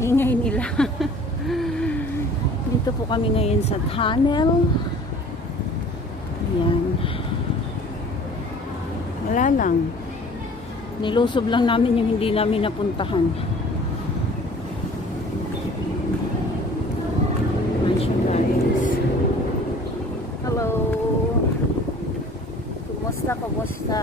ingay nila. Dito po kami ngayon sa tunnel. Ayan. Wala lang. Nilusob lang namin yung hindi namin napuntahan. Ayan siya, guys. Hello. Kumusta? Kumusta?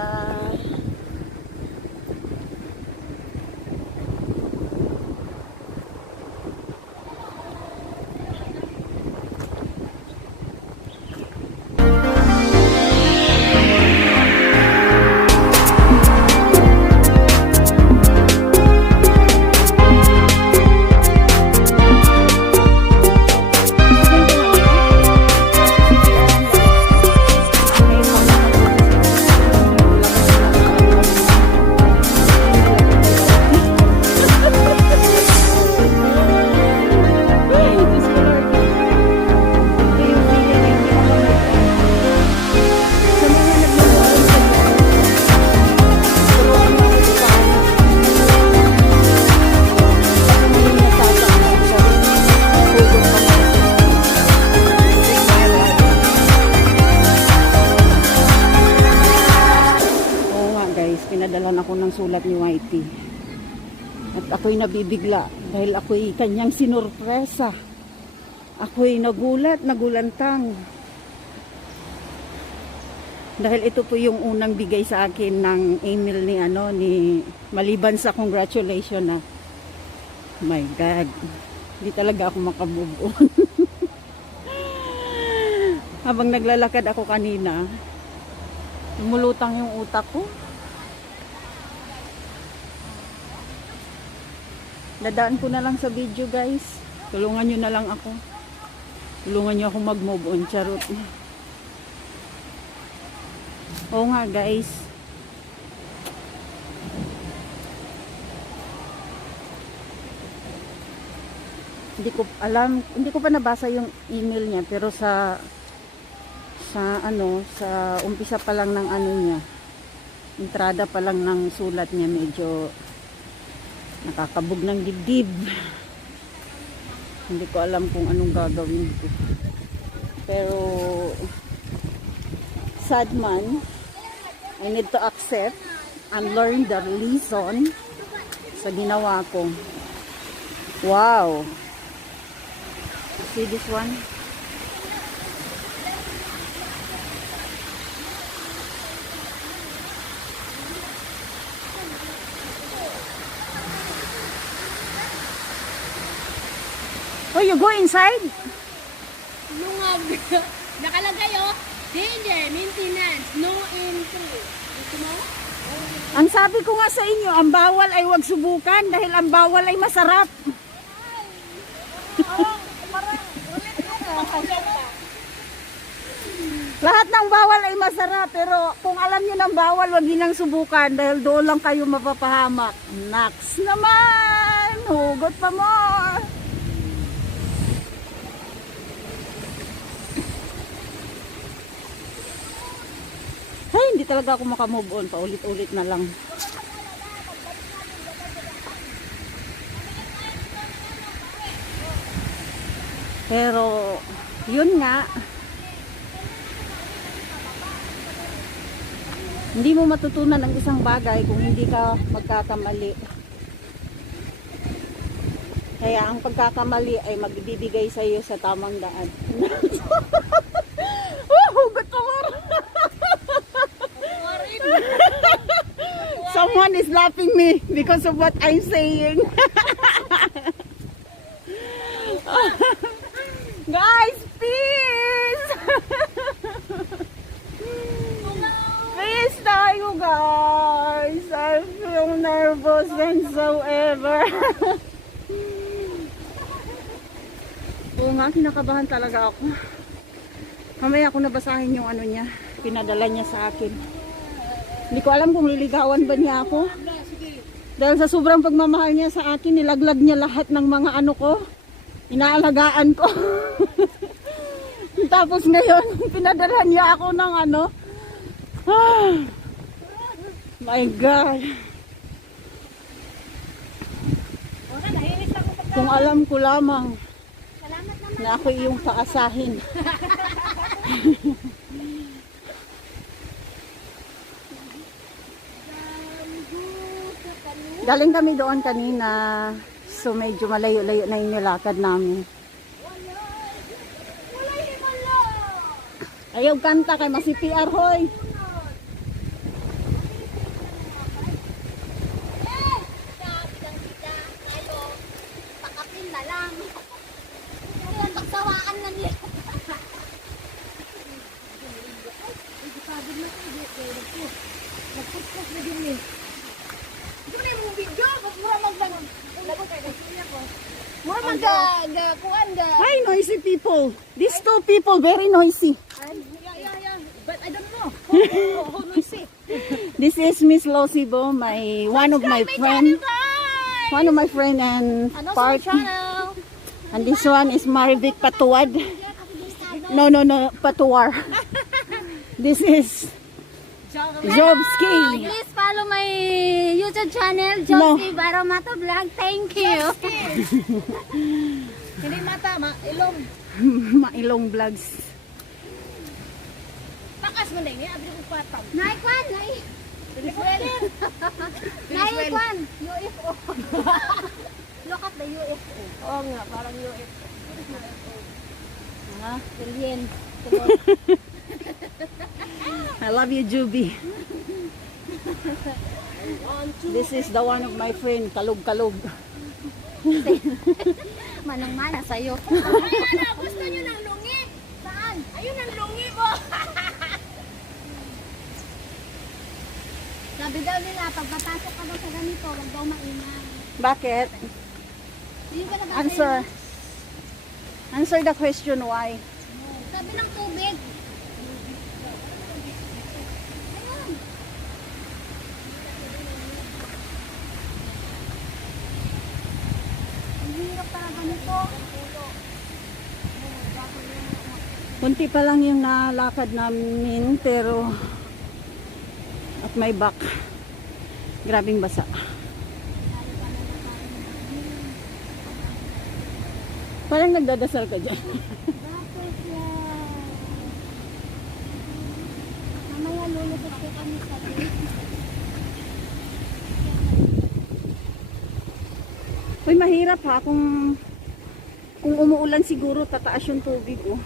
Pinadalan ako ng sulat ni Whitey. At ako'y nabibigla dahil ako'y kanyang sinurpresa. Ako'y nagulat, nagulantang. Dahil ito po yung unang bigay sa akin ng email ni maliban sa congratulations na. My God. Hindi talaga ako makamove on. Habang naglalakad ako kanina, lumulutang yung utak ko. Dadaan ko na lang sa video, guys. Tulungan nyo na lang ako. Tulungan nyo ako mag-move on. Charot. Oo nga, guys. Hindi ko alam, hindi ko pa nabasa yung email niya, pero sa umpisa pa lang ng niya. Entrada pa lang ng sulat niya, medyo nakakabog ng dibdib. Hindi ko alam kung anong gagawin ko. Pero sad man, I need to accept and learn the lesson sa ginawa ko. Wow! See this one? Oh, you go inside? Lungag. Nakalagay danger, maintenance, no entry. Gusto mo? Ang sabi ko nga sa inyo, ang bawal ay huwag subukan dahil ang bawal ay masarap. Lahat ng bawal ay masarap, pero kung alam niyo ng bawal, huwag niyo nang subukan dahil doon lang kayo mapapahamak. Naks naman! Hugot pa mo! Ay, hindi talaga ako makamove on. Paulit-ulit na lang. Pero, yun nga. Hindi mo matutunan ang isang bagay kung hindi ka magkakamali. Kaya ang pagkakamali ay magbibigay sa iyo sa tamang daan. Hugot ko mo! Someone is laughing me because of what I'm saying. Guys, please! Please tayo, guys. I feel nervous and so ever. Oo nga, kinakabahan talaga ako. Mamaya ako nabasahin yung niya. Pinadala niya sa akin. Hindi ko alam kung liligawan ba niya ako. Dahil sa sobrang pagmamahal niya sa akin, nilaglag niya lahat ng mga ko. Inaalagaan ko. Tapos ngayon, pinadala niya ako ng My God. Kung alam ko lamang Salamat naman. na ako yung paasahin. Galing kami doon kanina. So medyo malayo-layo na yung nilakad namin. Ayaw kanta kay masipiar hoy. Pakapin na lang. Kaya pagsawaan na niya. Nagpuspos na din eh. Hindi mo na yung video. Mura magbanon. Mura magkuhan ga. Hi noisy people. These two people very noisy. Yeah. But I don't know. How noisy. This is Miss Losibo, one of my friend. One of my friend and part. And this one is Marivic Patuwad. No, Patuwar. This is Jobski. Please follow my YouTube channel, No. Jobski Baromato Vlog. Thank you. Hindi mata, ilong. Mailong vlogs. Takas mo na yun, abri ko patang. Naikwan, Venezuelan. Naikwan, UFO. Look at the UFO. Oo nga, parang UFO. Alien. I love you, Juby. This is the one of my friend, Kalog-Kalog. Manang-mana sa'yo. Ay, gusto nyo ng lungi? Saan? Ayun ang lungi mo. Sabi daw nila, pag papasok ka daw sa ganito, huwag daw maingay. Bakit? Hindi ka nag- Answer. Answer the question why. Sabi ng tubig. Ayun. Ang hirap talaga nito. Kunti pa lang yung nalakad namin, pero at may back. Grabing basa. Parang nagdadasal ka dyan. Bakit yan? Mamaya lulusot ko kami sa gate. Uy, mahirap ha. Kung umuulan siguro, tataas yung tubig. Oh.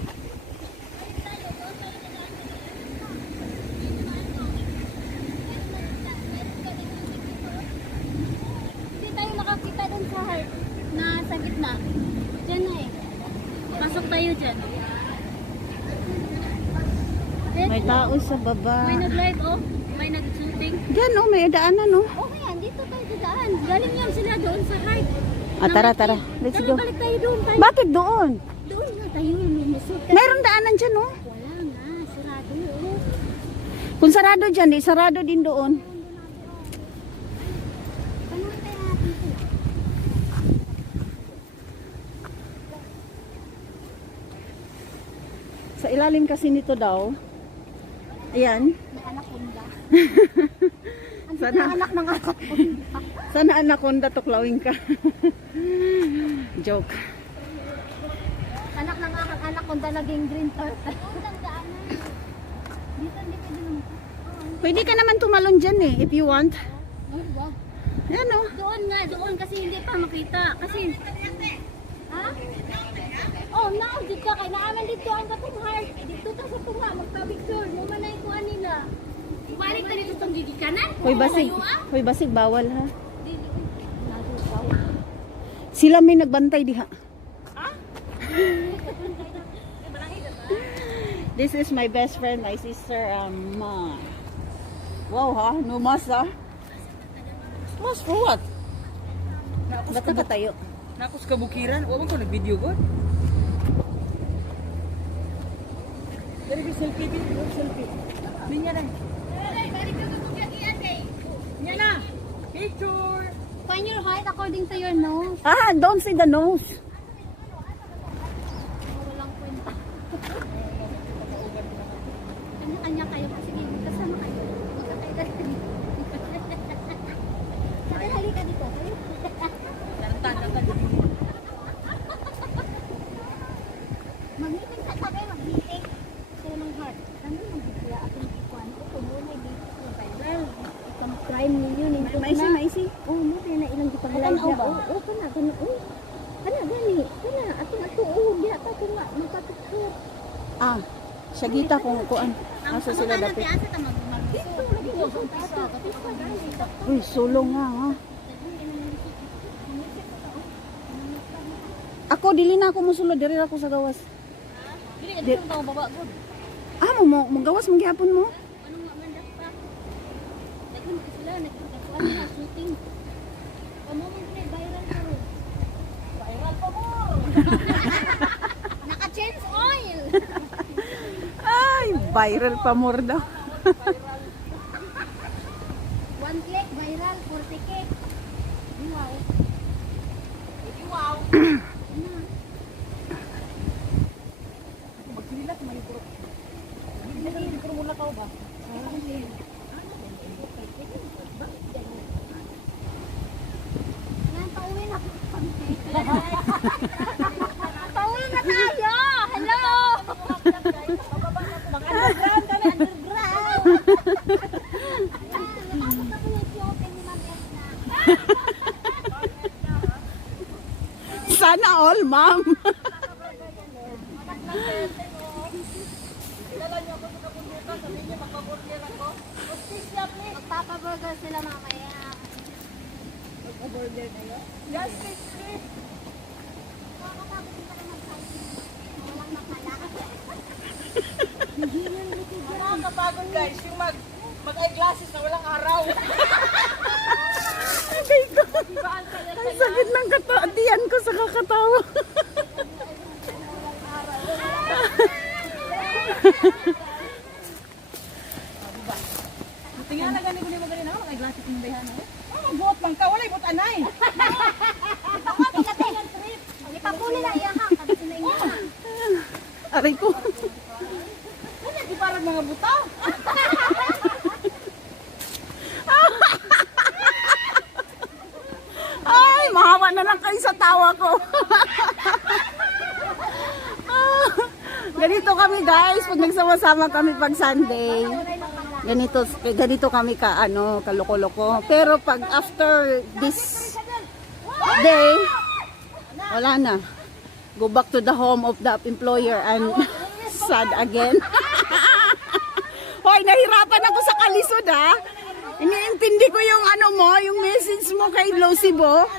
Hindi tayo makakita dun sa heart na sa gitna. Diyan na eh. Pasok tayo dyan. May tao sa baba. May nag-live oh. May nag-shooting. Diyan oh, may daanan oh. Okay yan, dito tayo dadaan. Galing yan sila doon sa heart. Tara. Let's go. Balik tayo doon. Bakit doon? Doon na tayo lumusot. Mayroong daanan dyan oh. Wala nga, sarado oh. Kung sarado dyan, di sarado din doon. Paano tayo natin ito? Sa ilalim kasi nito daw. Ayan. May anaconda. Sana, Anak ng anaconda. sana anaconda tuklawin ka. Joke. Anak ng anaconda naging green turtle. Dito hindi pwede naman. Pwede ka naman tumalon dyan eh, if you want. Oh, wow. Ayan oh. Doon kasi hindi pa makita. Kasi, ha? Oh, now, dito kay naaman dito ang katong heart. Dito ta sa tunga, magpa-picture. Muma na yung kuha nila. Balik na dito itong gigikanan. Hoy basig, bawal ha. Sila may nagbantay diha. This is my best friend, my sister, Ma. Wow ha, no mas ha. Mas for what? Ba't ba tayo? Nakos kabukiran, wala ko nag-video ko. Dari ko selfie din, selfie. Ninya na. Ninya na. Picture. Find your height according to your nose. Ah, don't see the nose. Walang kwenta. Kanya-kanya kayo kasi kasama kayo. Magkakailan. Sabi halika dito. Lantan dito. prime ninyo ninyo Maisi, na. maisi. Oh, mo kaya na ilang gipang-live Tanaw na. ba? Oh, kana kana. Oh. Kana gani. Kana atong oh, diha ta ko nga magpapicture. Ah, siya gita kung kuan. Asa sila dapit. Dito lagi ko sa tato. Uy, sulong nga ha. Ako, dili na ako musulod. Diri ako sa gawas. Dili ka dito ang baba good. Ah, mo gawas mong gihapon mo? Ano nga man pa? Daghan ka sila nagkuan na shooting. Kamo man kay viral karon. Viral pa mo. Naka-change oil. Ay, viral pa more daw. 1 click viral 40k. Wow. Wow. Magkilila ko may puro. Hindi na lang puro mula ka ba? Yan, pauwi na. Pauwi na tayo! Hello! Mag-underground kami, underground. Nakapot ako ng shopping ni Ma'am Edna. Sana all, ma'am. Magpapaburger sila mamaya. Yes, please. Walang makala. Nakakapagod guys, yung mag-eyeglasses na walang araw. Ay, ko. Ang sakit ng katadian ko sa kakatawa. Tingnan na gani ko ni mo gani na mag-eyeglasses ng bayhan. Oh, buot man ka, walay buot anay. Ipapuli na iya ha. Kasi sila iya ha. Aray ko. Di parang mga buta. Ay, mahawa na lang kayo sa tawa ko. Ganito kami guys, pag nagsama-sama kami pag Sunday. Ganito kami ka kaloko-loko. Pero pag after this day, wala na. Go back to the home of the employer and sad again. Hoy, nahirapan ako sa kalisod ha. Iniintindi ko yung yung message mo kay Losibo.